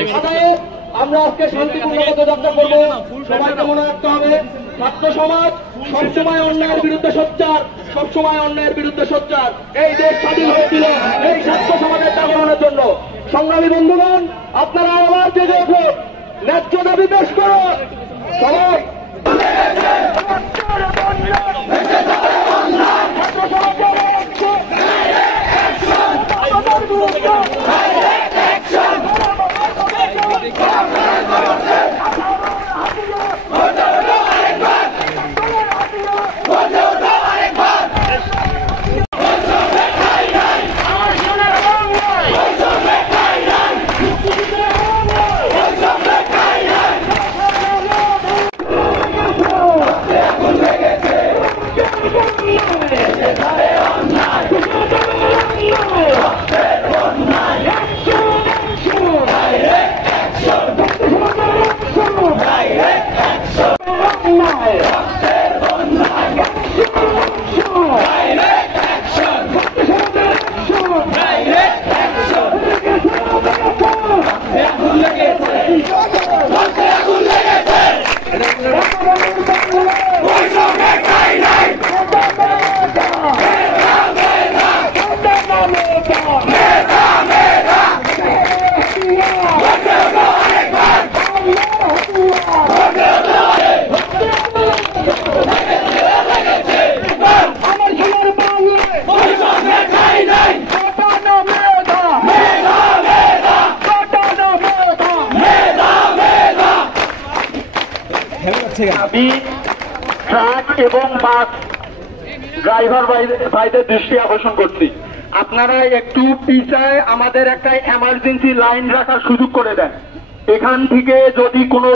আমরা আজকে শান্তিপূর্ণ পদযাত্রা করবো। সবাইকে মনে রাখতে হবে, ছাত্র সমাজ সবসময় অন্যায়ের বিরুদ্ধে সোচ্চার, সবসময় অন্যায়ের বিরুদ্ধে সোচ্চার। এই দেশ স্বাধীন হয়েছিল এই ছাত্র সমাজের জাগরণের জন্য। সংগ্রামী বন্ধুগণ, আপনারা আবার জেগে উঠুন, ন্যায্য দাবি পেশ করুন। সবাই আমি ট্রাক এবং বাস ড্রাইভার ভাইদের দৃষ্টি আকর্ষণ করছি, আপনারা একটু পিছায় আমাদের একটা এমার্জেন্সি লাইন রাখার সুযোগ করে দেন। এখান থেকে যদি কোনো